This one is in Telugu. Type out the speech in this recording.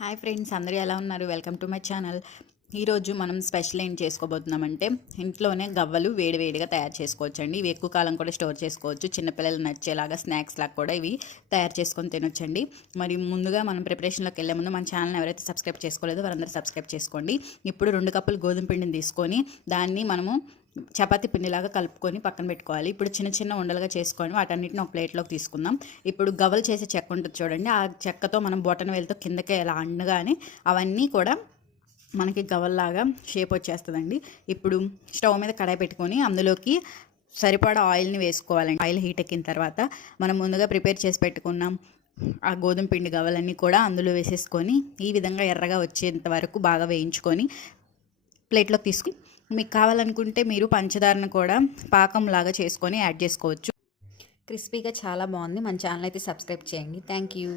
హాయ్ ఫ్రెండ్స్, అందరూ ఎలా ఉన్నారు? Welcome to my channel. ఈరోజు మనం స్పెషల్ ఏం చేసుకోబోతున్నామంటే ఇంట్లోనే గవ్వలు వేడివేడిగా తయారు చేసుకోవచ్చండి. ఇవి ఎక్కువ కాలం కూడా స్టోర్ చేసుకోవచ్చు. చిన్నపిల్లలు నచ్చేలాగా స్నాక్స్ లాగా కూడా ఇవి తయారు చేసుకొని తినొచ్చండి. మరి ముందుగా మనం ప్రిపరేషన్లోకి వెళ్ళే ముందు మన ఛానల్ ఎవరైతే సబ్స్క్రైబ్ చేసుకోలేదో వారందరూ సబ్స్క్రైబ్ చేసుకోండి. ఇప్పుడు 2 కప్పులు గోధుమ పిండిని తీసుకొని దాన్ని మనము చపాతీ పిండిలాగా కలుపుకొని పక్కన పెట్టుకోవాలి. ఇప్పుడు చిన్న చిన్న ఉండలుగా చేసుకొని వాటన్నిటిని ఒక ప్లేట్లోకి తీసుకుందాం. ఇప్పుడు గవ్వలు చేసే చెక్క ఉంటుంది చూడండి, ఆ చెక్కతో మనం బొటన వేలుతో కిందకే ఇలా అనగానే అవన్నీ కూడా మనకి గవ్వల్లాగా షేప్ వచ్చేస్తుందండి. ఇప్పుడు స్టవ్ మీద కడాయి పెట్టుకొని అందులోకి సరిపడా ఆయిల్ని వేసుకోవాలండి. ఆయిల్ హీట్ ఎక్కిన తర్వాత మనం ముందుగా ప్రిపేర్ చేసి పెట్టుకున్నాం ఆ గోధుమ పిండి గవ్వలన్నీ కూడా అందులో వేసేసుకొని ఈ విధంగా ఎర్రగా వచ్చేంత వరకు బాగా వేయించుకొని ప్లేట్లోకి తీసుకుని మీకు కావాలనుకుంటే మీరు పంచదారను కూడా పాకంలాగా చేసుకొని యాడ్ చేసుకోవచ్చు. క్రిస్పీగా చాలా బాగుంది. మన ఛానల్ అయితే సబ్స్క్రైబ్ చేయండి. Thank you.